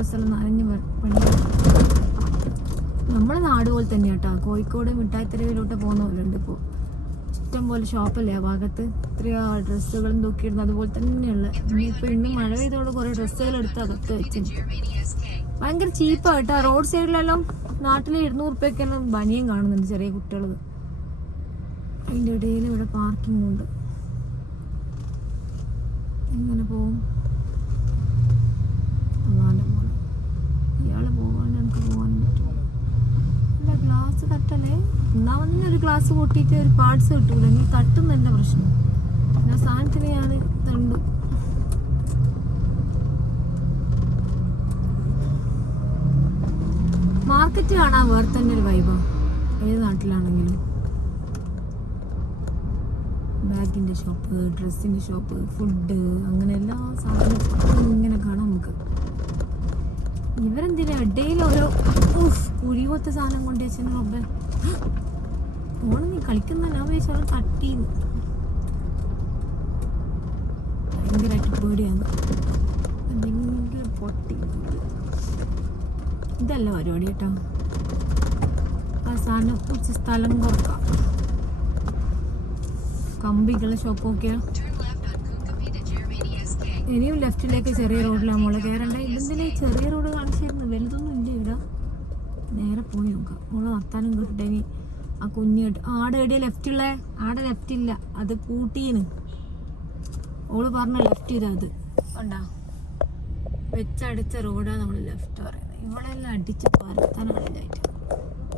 ഡ്രസ്സെല്ലാം നനഞ്ഞ് പണി. നമ്മളെ നാട് പോലെ തന്നെ കേട്ടോ. കോഴിക്കോട് മിഠായിത്തെരുവിലോട്ട് പോകുന്നവരുണ്ട് ഇപ്പോൾ. ഇഷ്ടം പോലെ ഷോപ്പല്ലേ ആ ഭാഗത്ത്. ഇത്രയോ ഡ്രസ്സുകളും തൂക്കിയിടുന്നത് അതുപോലെ തന്നെയുള്ള. ഇനിയിപ്പോൾ ഇന്ന് മഴ പെയ്തോട് കുറേ ഡ്രസ്സുകൾ എടുത്ത് അകത്ത് വെച്ചിട്ടുണ്ട്. ഭയങ്കര ചീപ്പാണ് കേട്ടോ. റോഡ് സൈഡിലെല്ലാം നാട്ടിൽ 200 രൂപയ്ക്കെല്ലാം ബനിയും കാണുന്നുണ്ട് ചെറിയ കുട്ടികൾ. അതിൻ്റെ ഇടയിൽ ഇവിടെ പാർക്കിംഗ് ഉണ്ട്. എങ്ങനെ പോവും? ഇയാള് പോകാൻ എനിക്ക് പോകാൻ പറ്റും. അല്ല, ഗ്ലാസ് തട്ടല്ലേ. എന്നാ വന്ന് ഒരു ഗ്ലാസ് പൊട്ടിയിട്ട് ഒരു പാർട്സ് കിട്ടൂല. നീ തട്ടുന്നതിൻ്റെ പ്രശ്നം. പിന്നെ സാധനത്തിന് ഞാൻ തണ്ടു. മാർക്കറ്റ് കാണാൻ വേറെ തന്നെ ഒരു വൈബാണ് ഏത് നാട്ടിലാണെങ്കിലും. ബാഗിൻ്റെ ഷോപ്പ്, ഡ്രസ്സിൻ്റെ ഷോപ്പ്, ഫുഡ്, അങ്ങനെ എല്ലാ സാധനവും ഇങ്ങനെ കാണാം നമുക്ക്. ഇവരെന്തിനാ ഇടയിൽ ഓരോ കുഴി പോലത്തെ സാധനം കൊണ്ട് വെച്ചാൽ റബ്ബേ ഓണം നീ കളിക്കുന്ന വെച്ചാൽ തട്ടീന്ന് ഭയങ്കരമായിട്ട് പേടിയാണ്. എന്തെങ്കിലും പൊട്ടി ഇതല്ല പരിപാടി കേട്ടോ. ആ സാധനം കുറച്ച് സ്ഥലം കുറക്കാം. കമ്പിക്കുള്ള ഷോപ്പ് നോക്കിയാ ഇനിയും ലെഫ്റ്റിലേക്ക് ചെറിയ റോഡിലാണ് മോളെ കയറണ്ട. ഇതെന്തിനാ ചെറിയ റോഡ് കാണിച്ചിരുന്നു? വലുതൊന്നും ഇല്ല ഇവിടെ. നേരെ പോയി നോക്കാം. മോളെ വർത്താനം കേട്ടിട്ട് ഇനി ആ കുഞ്ഞ് കേട്ട് ആടെ എവിടെയാ ലെഫ്റ്റുള്ള? ആടെ ലെഫ്റ്റ് ഇല്ല, അത് പൂട്ടീന്. ഓള് പറഞ്ഞ ലെഫ്റ്റ് ചെയ്താ അത് കണ്ടാ വെച്ചടിച്ച റോഡാണ് നമ്മൾ ലെഫ്റ്റ് പറയുന്നത്. ഇവിടെ എല്ലാം അടിച്ച് പരത്താനാണ് ഇതായിട്ട്.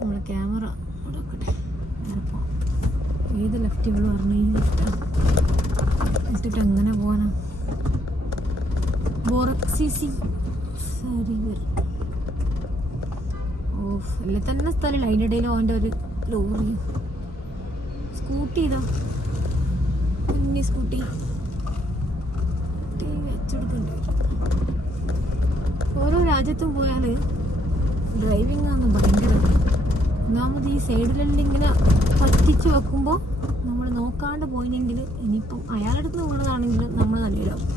നമ്മൾ ക്യാമറ ഇവിടെ വെക്കട്ടെ. നേരെ പോവാം. ഏത് ലെഫ്റ്റ് ഇവിടെ പറഞ്ഞു? ഈ ലെഫ്റ്റാണ്. എന്നിട്ട് എങ്ങനെ പോകാനാ? അല്ല തന്നെ സ്ഥലമില്ല. അതിൻ്റെ ഇടയിൽ അവൻ്റെ ഒരു ലോറി സ്കൂട്ടി ഇതാ കുഞ്ഞി സ്കൂട്ടി വെച്ചെടുക്കേണ്ടി വരും. ഓരോ രാജ്യത്തും പോയാൽ ഡ്രൈവിംഗ് ആണ് ഭയങ്കര. ഒന്നാമത് ഈ സൈഡിലെല്ലാം ഇങ്ങനെ പറ്റിച്ച് വെക്കുമ്പോൾ നമ്മൾ നോക്കാണ്ട് പോയിനെങ്കിൽ ഇനിയിപ്പം അയാളുടെ അടുത്ത് വീണതാണെങ്കിൽ നമ്മൾ നല്ലതാവും.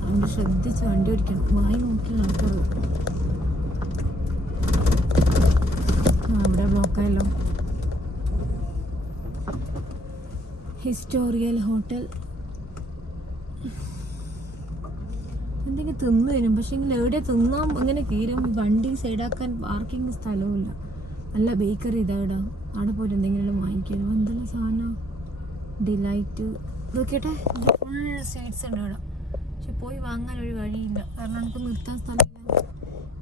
അതുകൊണ്ട് ശ്രദ്ധിച്ച് വണ്ടി ഓടിക്കണം. വായി നോക്കി ആൾക്കാർ അവിടെ ബ്ലോക്കായല്ലോ. ഹിസ്റ്റോറിയൽ ഹോട്ടൽ എന്തെങ്കിലും തിന്നു തരും. പക്ഷെ ഇങ്ങനെ എവിടെ തിന്നാൻ ഇങ്ങനെ കീറും. വണ്ടി സൈഡാക്കാൻ പാർക്കിംഗ് സ്ഥലവുമില്ല. നല്ല ബേക്കറി ഇതാടാ. അവിടെ പോയിട്ട് എന്തെങ്കിലും വാങ്ങിക്കാനും. എന്തെല്ലാം സാധനം ഡിലൈറ്റ് ഇതൊക്കെട്ടെ. ഫുൾ സ്വീറ്റ്സ് ഉണ്ട് ഇവിടെ. പക്ഷെ പോയി വാങ്ങാൻ ഒരു വഴിയില്ല. കാരണം നമുക്ക് നിർത്താൻ സ്ഥലമില്ല.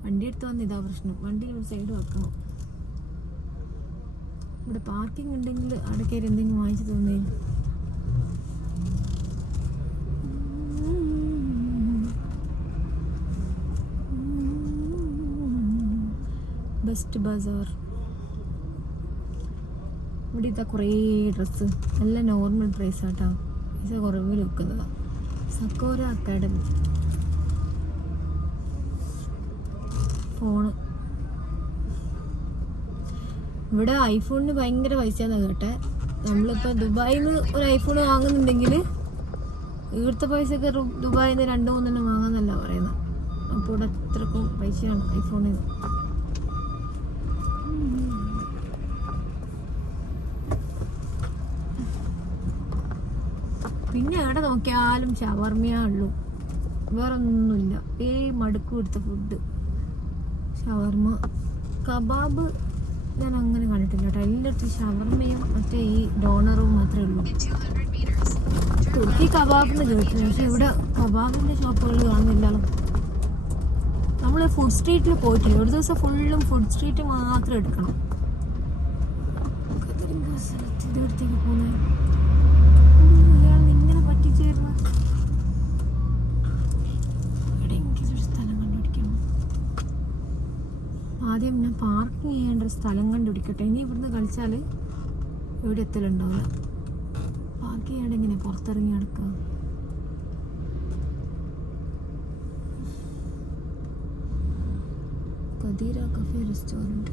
വണ്ടി എടുത്ത് വന്ന് ഇതാ പ്രശ്നം. വണ്ടി ഒരു സൈഡ് വെക്കണം. ഇവിടെ പാർക്കിംഗ് ഉണ്ടെങ്കിൽ അവിടെ കയറി എന്തെങ്കിലും വാങ്ങിച്ചു തന്നേ. ബെസ്റ്റ് ബസാർ. ഇവിടെ ഇതാ കുറേ ഡ്രസ്സ് എല്ലാം നോർമൽ പ്രൈസ് ആട്ടോ. പൈസ കുറവിൽ വെക്കുന്നതാണ്. സക്കോര അക്കാഡമി. ഫോണ് ഇവിടെ ഐഫോണിന് ഭയങ്കര പൈസയാണ് കേട്ടെ. നമ്മളിപ്പോൾ ദുബായിൽ നിന്ന് ഒരു ഐഫോൺ വാങ്ങുന്നുണ്ടെങ്കിൽ ഇവിടുത്തെ പൈസയൊക്കെ ദുബായിൽ നിന്ന് 2-3 വാങ്ങാന്നല്ല പറയുന്നത്. അപ്പോൾ ഇവിടെ അത്രക്കും പൈസയാണ് ഐഫോണിന്. പിന്നെ എവിടെ നോക്കിയാലും ഷവർമ്മയേ ഉള്ളൂ, വേറൊന്നുമില്ല. മടുക്ക് കൊടുത്ത ഫുഡ്. ഷവർമ്മ, കബാബ് ഞാൻ അങ്ങനെ കണ്ടിട്ടില്ല കേട്ടോ. എല്ലായിടത്തും ഷവർമ്മയും മറ്റേ ഈ ഡോണറും മാത്രമേ ഉള്ളൂ. തുർക്കി കബാബിന്ന് കേട്ടില്ല, പക്ഷെ ഇവിടെ കബാബിൻ്റെ ഷോപ്പുകൾ കാണുന്നില്ലല്ലോ. നമ്മൾ ഫുഡ് സ്ട്രീറ്റിൽ പോയിട്ടില്ല. ഒരു ദിവസം ഫുള്ളും ഫുഡ് സ്ട്രീറ്റ് മാത്രം എടുക്കണം. ഇതെടുത്തേക്ക് പോകുന്നത് ഇങ്ങനെ പറ്റിച്ചേരുന്ന എവിടെയെങ്കിലും ഒരു സ്ഥലം കണ്ടുപിടിക്കണം. ആദ്യം ഞാൻ പാർക്കിംഗ് ചെയ്യേണ്ട ഒരു സ്ഥലം കണ്ടുപിടിക്കട്ടെ. ഇനി ഇവിടുന്ന് കളിച്ചാൽ എവിടെ എത്തലുണ്ടാവില്ല. പാർക്ക് ചെയ്യാണ്ട് എങ്ങനെ പുറത്തിറങ്ങി നടക്കുക? കദീര കഫേ റെസ്റ്റോറൻറ്റ്.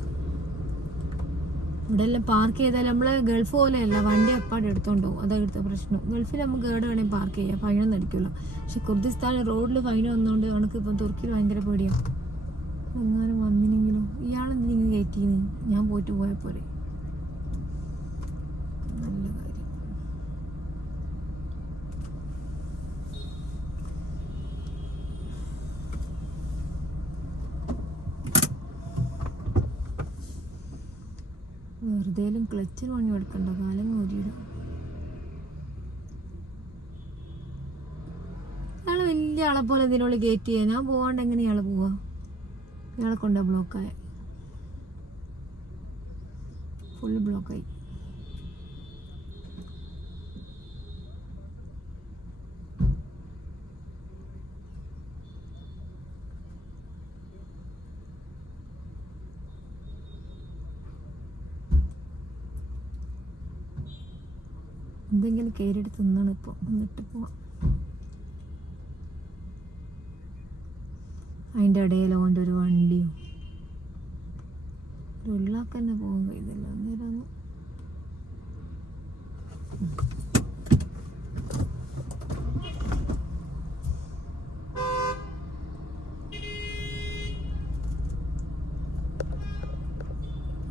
ഇവിടെ എല്ലാം പാർക്ക് ചെയ്താൽ നമ്മൾ ഗൾഫ് പോലെയല്ല, വണ്ടി അപ്പാടെ എടുത്തോണ്ട് പോകും. അതാ ഇവിടുത്തെ പ്രശ്നം. ഗൾഫിൽ നമുക്ക് എവിടെ വേണമെങ്കിൽ പാർക്ക് ചെയ്യാം, ഫൈനൊന്നും അടിക്കില്ല. പക്ഷെ കുർദിസ്ഥാൻ റോഡിൽ ഫൈൻ വന്നുകൊണ്ട് നമുക്ക് ഇപ്പം തുർക്കിയിൽ ഭയങ്കര പേടിയാണ്. എങ്ങാനും വന്നിനെങ്കിലും ഇയാളെന്തിനു കയറ്റീന്ന് ഞാൻ പോയിട്ട് പോയപ്പോലെ. നല്ല കാര്യം. വെറുതേലും ക്ലച്ചിന് പണി എടുക്കണ്ട, കാലം കോരിയിടും. ഇയാള് വലിയ ആളെ പോലെ ഇതിനുള്ളിൽ ഗേറ്റ് ചെയ്യാൻ ഞാൻ പോവാണ്ട് എങ്ങനെ ഇയാള് പോവാ? ഇയാളെ കൊണ്ട് ബ്ലോക്കായ, ഫുള്ള് ബ്ലോക്കായി. എന്തെങ്കിലും കയറിയെടുത്ത് തിന്നാണ് ഇപ്പോൾ. എന്നിട്ട് പോവാം. അതിൻ്റെ ഇടയിൽ ഓൻ്റെ ഒരു വണ്ടിയും ഒരു ഉള്ളാക്ക് തന്നെ പോകാൻ കഴിയുന്നില്ല. അന്നേരം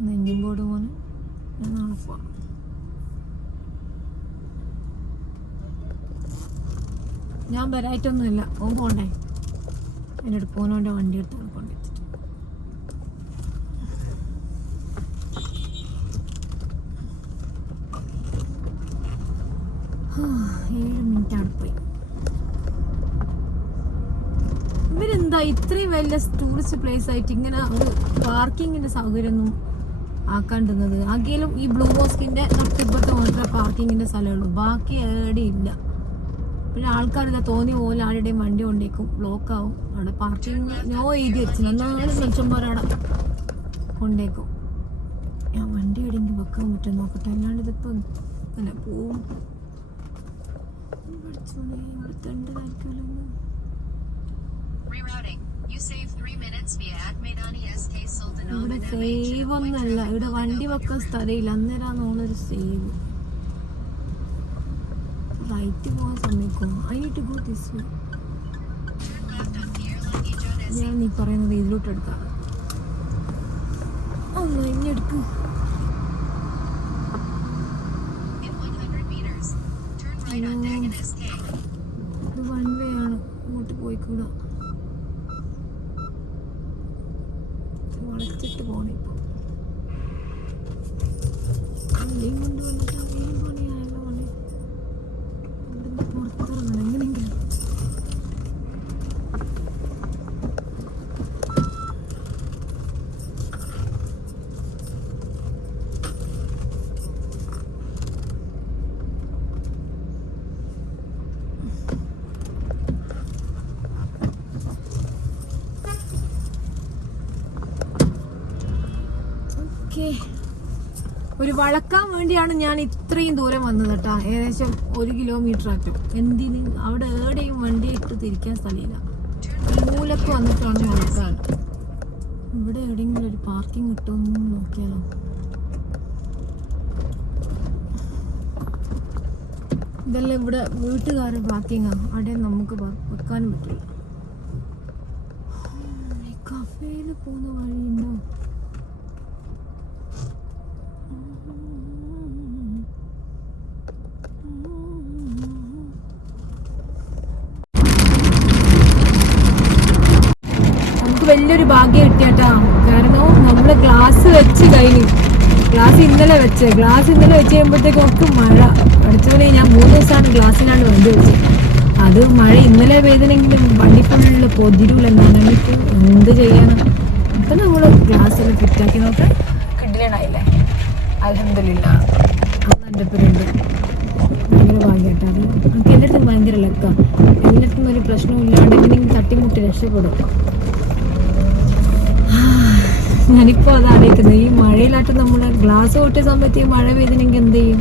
നെഞ്ചും ബോർഡ് പോലെ ഞാൻ നാളെ പോവാം. ഞാൻ വരായിട്ടൊന്നുമില്ല, ഓൻ പോണ്ടേ. എൻ്റെ അടുത്ത് പോനോൻ്റെ വണ്ടി എടുത്താണ് കൊണ്ടുവച്ചിട്ട് 7 മിനിറ്റ് അവിടെ പോയി. ഇവരെന്താ ഇത്രയും വലിയ ടൂറിസ്റ്റ് പ്ലേസ് ആയിട്ട് ഇങ്ങനെ ഒരു പാർക്കിങ്ങിന്റെ സൗകര്യമൊന്നും ആക്കാണ്ടുന്നത്? ആകെയും ഈ ബ്ലൂ മോസ്കിന്റെ തൊട്ടിപ്പുറത്ത് മാത്രമേ പാർക്കിങ്ങിന്റെ സ്ഥലമുള്ളൂ, ബാക്കി എവിടെയില്ല. പിന്നെ ആൾക്കാർ ഇതാ തോന്നിയ പോലെ ആരുടെയും വണ്ടി കൊണ്ടേക്കും, ബ്ലോക്ക് ആവും. അവിടെ പാർക്കിംഗ് നോ എഴുതി വെച്ച് നന്നാലും മനുഷ്യന്മാരവിടെ കൊണ്ടേക്കും. ഞാൻ വണ്ടി എവിടെയെങ്കിലും വെക്കാൻ പറ്റും നോക്കട്ടെ, അല്ലാണ്ട് ഇതിപ്പോൾ അങ്ങനെ പോവും. ഇവിടെ സേവ് ഒന്നല്ല, ഇവിടെ വണ്ടി വെക്കാൻ സ്ഥലമില്ല. അന്നേരം ഓണൊരു സേവ്. റൈറ്റ് പോകാൻ സമ്മതിക്കുമോ? I need to go this way. ഞാൻ നീ പറയുന്നത് ഇതിലോട്ട് എടുക്കാം. ഒന്ന് ഇനി എടുക്കും. ഇത് വൺ വേ ആണ്, ഇങ്ങോട്ട് പോയിക്കൂടാ. വളച്ചിട്ട് പോണേ ഇപ്പൊ. വണ്ടിയും കൊണ്ട് വന്നിട്ട് അറിയാൻ പണിയായല്ലോ. പണി ഇവിടുന്ന് പുറത്തിറങ്ങണം എങ്ങനെയെങ്കിലും. ഒരു വളക്കാൻ വേണ്ടിയാണ് ഞാൻ ഇത്രയും ദൂരം വന്നത് കേട്ടാ. ഏകദേശം 1 കിലോമീറ്റർ ആറ്റും. എന്തിന് അവിടെ എവിടെയും വണ്ടി ഇട്ട് തിരിക്കാൻ സ്ഥലമില്ല. മൂലക്ക് വന്നിട്ടാണ് വളക്കാൻ. ഇവിടെ എവിടെയെങ്കിലും ഒരു പാർക്കിംഗ് കിട്ടുമെന്ന് നോക്കിയാലോ. ഇതെല്ലാം ഇവിടെ വീട്ടുകാരുടെ പാർക്കിങ്ങാ, അവിടെ നമുക്ക് വെക്കാനും പറ്റില്ല. കഫേയിൽ പോകുന്ന വഴിയുണ്ടോ? വലിയൊരു ഭാഗ്യം കിട്ടിയാട്ടാ. കാരണം നമ്മള് ഗ്ലാസ് വെച്ച് കഴിഞ്ഞു. ഗ്ലാസ് ഇന്നലെ വെച്ച് കഴിയുമ്പോഴത്തേക്കും ഒക്കെ മഴ പഠിച്ചവനെ. ഞാൻ 3 ദിവസമാണ് ഗ്ലാസ്സിനാണ് വണ്ടി വെച്ചത്. അത് മഴ ഇന്നലെ പെയ്തിനെങ്കിലും വണ്ടി ഫുള്ള് പൊതിരൂലെന്നാണ്. എനിക്ക് എന്ത് ചെയ്യാനാ. അപ്പൊ നമ്മള് ഗ്ലാസ് ഫിറ്റാക്കി നോക്കാൻ കിട്ടണായില്ലേ. അൽഹംദുലില്ലാഹ് എൻ്റെ പേരുണ്ട്. ഭയങ്കര ഭാഗ്യമായിട്ടാ. അത് നമുക്ക് എല്ലായിടത്തും ഭയങ്കര ലക്കാം. എല്ലായിടത്തും ഒരു പ്രശ്നവും ഇല്ലാണ്ട് എങ്ങനെയെങ്കിലും തട്ടിമുട്ടി രക്ഷപ്പെടും. ഞാനിപ്പോൾ അത് ആലോചിക്കുന്നത്. ഈ മഴയിലാട്ട് നമ്മൾ ഗ്ലാസ് പൊട്ടിയ സമയത്ത് ഈ മഴ പെയ്തിനെങ്കിൽ എന്ത് ചെയ്യും?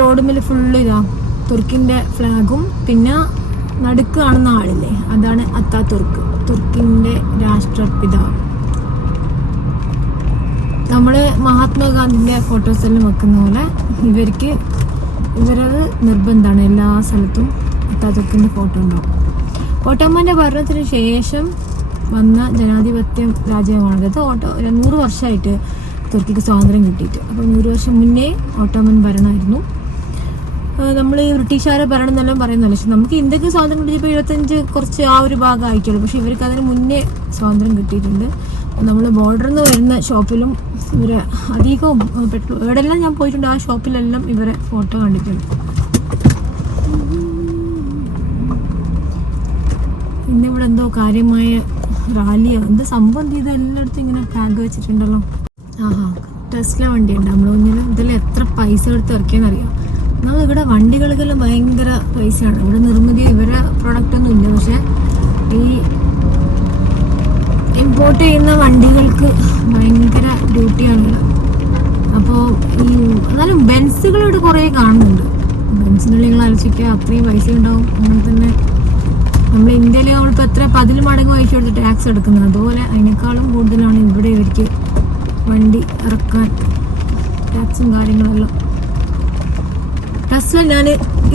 റോഡുമിൽ ഫുള്ള് ഇതാ തുർക്കിൻ്റെ ഫ്ലാഗും പിന്നെ നടുക്ക് കാണുന്ന ആളില്ലേ, അതാണ് അത്താതുർക്ക്, തുർക്കിൻ്റെ രാഷ്ട്രപിതാവ്. നമ്മൾ മഹാത്മാഗാന്ധിൻ്റെ ഫോട്ടോസെല്ലാം വെക്കുന്ന പോലെ ഇവരത് നിർബന്ധമാണ്. എല്ലാ സ്ഥലത്തും അത്താതുർക്കിൻ്റെ ഫോട്ടോ ഉണ്ടാവും. ഓട്ടോമാൻ്റെ ഭരണത്തിന് ശേഷം വന്ന ജനാധിപത്യം രാജ്യമാണ്. അത് 100 വർഷമായിട്ട് തുർക്കിക്ക് സ്വാതന്ത്ര്യം കിട്ടിയിട്ട്. അപ്പോൾ 100 വർഷം മുന്നേ ഓട്ടോമൻ ഭരണമായിരുന്നു. നമ്മൾ ഈ ബ്രിട്ടീഷുകാരെ ഭരണം എന്നെല്ലാം പറയുന്നല്ലോ. പക്ഷെ നമുക്ക് ഇന്ത്യക്ക് സ്വാതന്ത്ര്യം കിട്ടിയപ്പോൾ 75 കുറച്ച് ആ ഒരു ഭാഗം ആയിട്ടുള്ളൂ. പക്ഷെ ഇവർക്ക് അതിന് മുന്നേ സ്വാതന്ത്ര്യം കിട്ടിയിട്ടുണ്ട്. നമ്മൾ ബോർഡറിൽ നിന്ന് വരുന്ന ഷോപ്പിലും ഇവരെ അധികവും പെട്രോൾ എവിടെയെല്ലാം ഞാൻ പോയിട്ടുണ്ട് ആ ഷോപ്പിലെല്ലാം ഇവരെ ഫോട്ടോ കണ്ടിട്ടുണ്ട്. ഇന്നിവിടെ എന്തോ കാര്യമായ റാലിയോ എന്ത് സംഭവം ചെയ്ത് എല്ലായിടത്തും ഇങ്ങനെ ഫ്ലാഗ് വെച്ചിട്ടുണ്ടല്ലോ. ടെസ്ല വണ്ടിയുണ്ട് നമ്മളെ മുന്നിൽ. ഇതിൽ എത്ര പൈസ എടുത്ത് ഇറക്കിയെന്നറിയാം. എന്നാൽ ഇവിടെ വണ്ടികൾക്കെല്ലാം ഭയങ്കര പൈസയാണ്. ഇവിടെ നിർമ്മിതി ഇവരെ പ്രൊഡക്റ്റൊന്നും ഇല്ല. പക്ഷെ ഈ ഇമ്പോർട്ട് ചെയ്യുന്ന വണ്ടികൾക്ക് ഭയങ്കര ഡ്യൂട്ടിയാണ് ഇവിടെ. അപ്പോൾ ഈ എന്നാലും ബെൻസുകൾ ഇവിടെ കുറേ കാണുന്നുണ്ട്. ബെൻസിനുള്ളിൽ നിങ്ങൾ ആലോചിക്കുക അത്രയും പൈസ ഉണ്ടാവും. അങ്ങനെ തന്നെ നമ്മൾ ഇന്ത്യയിൽ നമ്മളിപ്പോൾ എത്ര 10 മടങ്ങ് പൈസ കൊടുത്ത് ടാക്സ് എടുക്കുന്നത്, അതുപോലെ അതിനേക്കാളും കൂടുതലാണ് ഇവിടെ ഇവർക്ക് വണ്ടി ഇറക്കാൻ ടാക്സും കാര്യങ്ങളെല്ലാം. ടെസ്ല ഞാൻ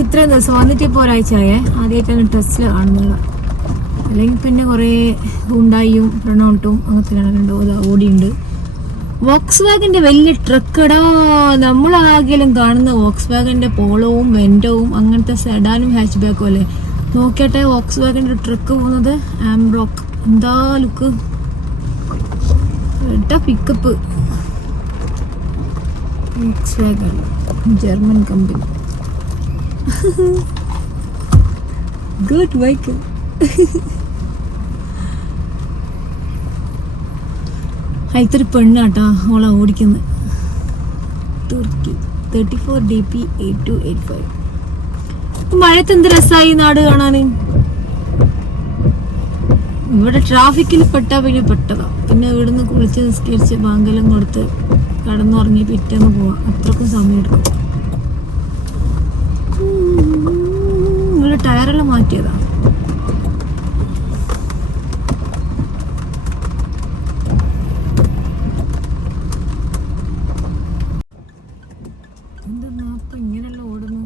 ഇത്രയും ദിവസം വന്നിട്ട് ഇപ്പോൾ ഒരാഴ്ചയായേ ആദ്യമായിട്ടാണ് ടെസ്ല കാണുന്നത്. അല്ലെങ്കിൽ പിന്നെ കുറേ ഹുണ്ടായും റെനോൾട്ടും അങ്ങനത്തെ ഓടിയുണ്ട്. വോക്സ് വാഗൻ്റെ വലിയ ട്രക്കടാ. നമ്മളാകെങ്കിലും കാണുന്ന വോക്സ് വാഗൻ്റെ പോളോവും വെൻറ്റോവും അങ്ങനത്തെ സെഡാനും ഹാച്ച് ബാക്കും അല്ലേ. നോക്കിയാട്ടെ വോക്സ് വാഗൻ്റെ ട്രക്ക് പോകുന്നത് ആംബ്രോക്ക്. എന്താ look, pickup. Volkswagen German company. Good vehicle. ഇതൊരു പെണ്ണാട്ടാ ഓളാ ഓടിക്കുന്നത്. തുർക്കി 34 DP 8285. മഴയത്ത് എന്ത് രസമായി നാട് കാണാൻ. ഇവിടെ ട്രാഫിക്കിൽ പെട്ടാ പിന്നെ പെട്ടതാ. പിന്നെ ഇവിടുന്ന് കുളിച്ച് നിസ്കരിച്ച് ബാങ്കെല്ലാം കൊടുത്ത് കടന്നുറങ്ങി പിറ്റേന്ന് പോവാം. അത്രക്കും സമയം എടുക്കും. ഇവിടെ ടയറെല്ലാം മാറ്റിയതാ. എന്തെന്നാ അപ്പൊ ഇങ്ങനെല്ലാം ഓടുന്നു.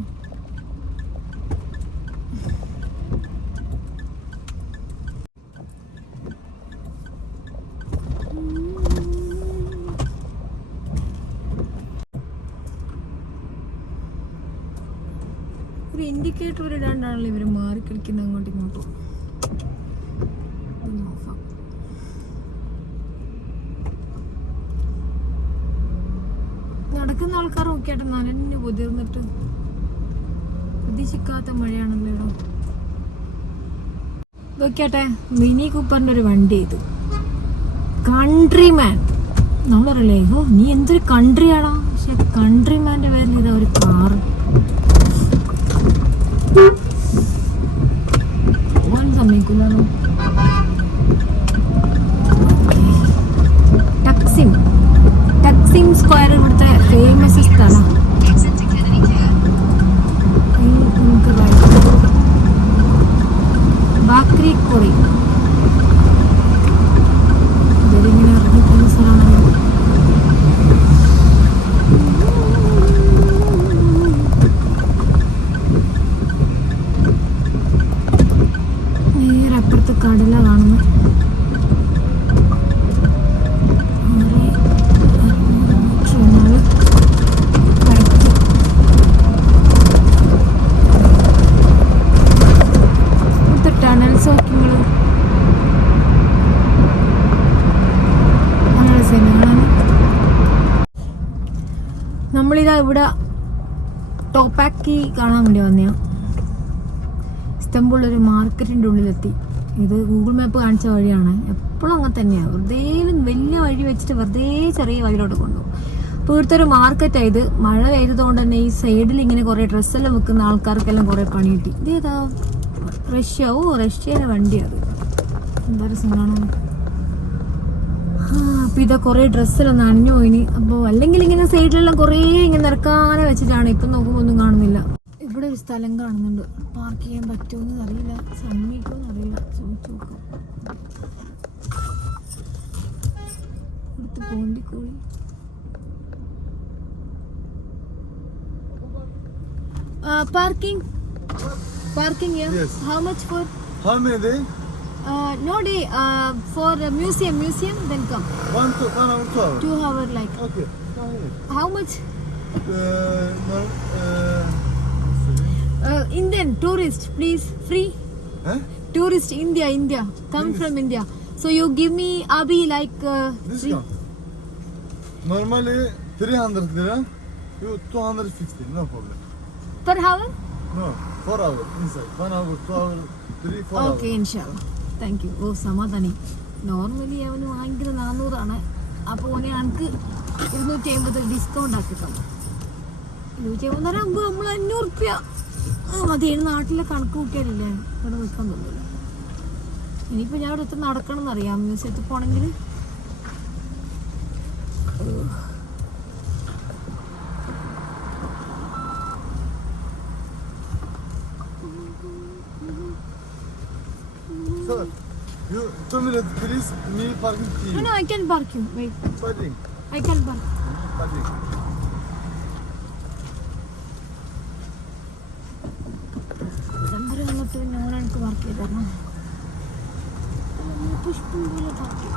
ഒരു ഇൻഡിക്കേറ്റർ ഇടാണ്ടാണല്ലോ ഇവർ മാറി കളിക്കുന്നത് അങ്ങോട്ടും ഇങ്ങോട്ടും. നടക്കുന്ന ആൾക്കാർ നോക്കിയാട്ടെ നനഞ്ഞ് പൊതിർന്നിട്ട്. പ്രതീക്ഷിക്കാത്ത മഴയാണല്ലോ ഇവിടെ. നോക്കിയാട്ടെ മിനി കൂപ്പറിന്റെ ഒരു വണ്ടി ഇത്. കൺട്രിമാൻ. നമ്മൾ പറയല്ലേ ഓ നീ എന്തൊരു കൺട്രിയാടാ. പക്ഷെ കൺട്രിമാന്റെ പേരിൽ ഇതാ ഒരു കാറ്. പോകാൻ സമ്മതിക്കില്ലല്ലോ. ടക്സിം സ്ക്വയർ ഇവിടുത്തെ ഫേമസ് സ്ഥലം. ബാക്രി കൊറി ഇതിങ്ങനെ ഇറങ്ങിക്കുന്ന സ്ഥലമാണല്ലോ. നേരെ അപ്പുറത്ത് കടല കാണുന്നു. നമ്മളിതാ ഇവിടെ ടോപ്പാക്കി കാണാൻ വേണ്ടി വന്നയാ. ഇസ്തംബുളിൽ ഒരു മാർക്കറ്റിൻ്റെ ഉള്ളിലെത്തി. ഇത് ഗൂഗിൾ മാപ്പ് കാണിച്ച വഴിയാണ്. എപ്പോഴും അങ്ങനെ തന്നെയാണ്. വെറുതെ വലിയ വഴി വെച്ചിട്ട് വെറുതെ ചെറിയ വഴിയിലോട്ട് കൊണ്ടുപോകും. അപ്പോൾ ഇവിടുത്തെ ഒരു മാർക്കറ്റാണ് ഇത്. മഴ പെയ്തതുകൊണ്ട് തന്നെ ഈ സൈഡിൽ ഇങ്ങനെ കുറേ ഡ്രസ്സെല്ലാം വെക്കുന്ന ആൾക്കാർക്കെല്ലാം കുറേ പണി കിട്ടി. ഇത് ഏതാ റഷ്യയിലെ വണ്ടിയാണ്. എന്താ രസം കാണാൻ. അപ്പം ഇതാ കുറേ ഡ്രസ്സെല്ലാം നനഞ്ഞു പോയിന്. അപ്പോൾ അല്ലെങ്കിൽ ഇങ്ങനെ സൈഡിലെല്ലാം കുറേ ഇങ്ങനെ നിറക്കാനെ വെച്ചിട്ടാണ്. ഇപ്പം നോക്കുമ്പോൾ ഒന്നും കാണുന്നില്ല. ഇവിടെ ഒരു സ്ഥലം കാണുന്നുണ്ട്. പാർക്ക് ചെയ്യാൻ പറ്റുമെന്ന് അറിയില്ല, സമ്മതിക്കുമെന്ന് അറിയില്ല. ചോദിച്ചു നോക്കാം. ഇവിടുത്തെ പോണ്ടിക്കോളി parking yeah. Yes. How much for? How many? No day. For museum, then come. 1 hour, 2 hours. 2 hour like. Okay. Go ahead. How much? No, Indian tourist, please, free. huh? Tourist, India. Come Yes. from India. So you give me Abi like free. Discount. Normally 300 lira. You 250, no problem. Per hour? No, 4 hours inside. 1 hour, 2 hour, 3, 4 hours. Okay ഇൻഷാല്ലാ. Thank you. Oh Samadani. Normally അവന് വാങ്ങിക്കുന്നത് 400 അപ്പോൾ ഓനെ എനിക്ക് 250 discount ആക്കി തന്നു. 250 ആകുമ്പോൾ നമ്മൾ 500 റുപ്യ മതി. നാട്ടിലെ കണക്ക് കൂട്ടിയാലില്ലേ ഇവിടെ നിൽക്കാൻ തോന്നില്ല. ഇനിയിപ്പോൾ ഞാൻ അടുത്ത് നടക്കണം എന്നറിയാം മ്യൂസിയത്തിൽ പോകണമെങ്കിൽ. Sir, you 2 minutes, please. Me parking key. No, I can park you. Wait, Parking. I can park. Parking. December വന്നിട്ട് പിന്നെ ഓനെ എനിക്ക് വർക്ക് ചെയ്ത് തരണം. പുഷ്പം പോലെ park.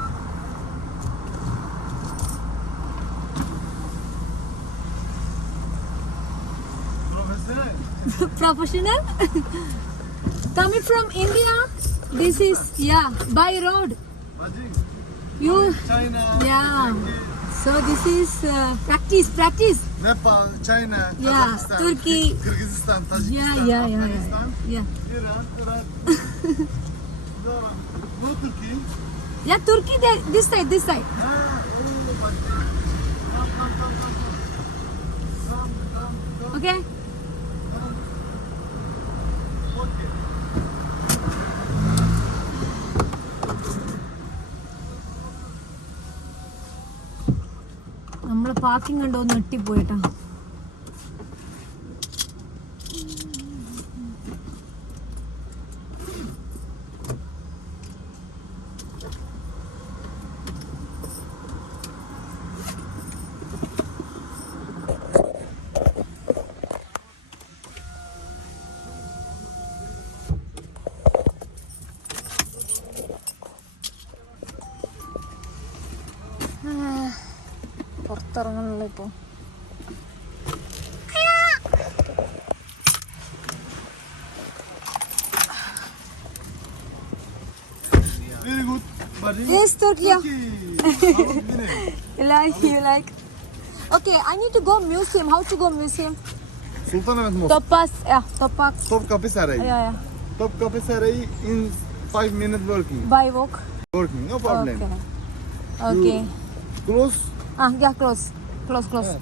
Professional? Coming from India? This is, by road. Parking. You, China. yeah. So this is practice. Nepal, China, Yeah, Kazakhstan, Turkey. Kyrgyzstan, Tajikistan, Yeah. Afghanistan, Yeah. Iran, Iraq. No Turkey. Yeah, Turkey there, this side. Come. Okay? Okay. നമ്മളെ parking കണ്ടോ ഞെട്ടിപ്പോയിട്ടാ. പുറത്തിറങ്ങണല്ലോ ഇപ്പോൾ. Very good. Buddy. Yes, Turkey. Turkey. You like? Okay, I need to go museum. How to go museum? Sultanahmet Mosque. Topak. Topkapı Sarayı. Yeah. Topkapı Sarayı in 5 minutes working. By walk. Working, no problem. Okay. Close. Yeah, close.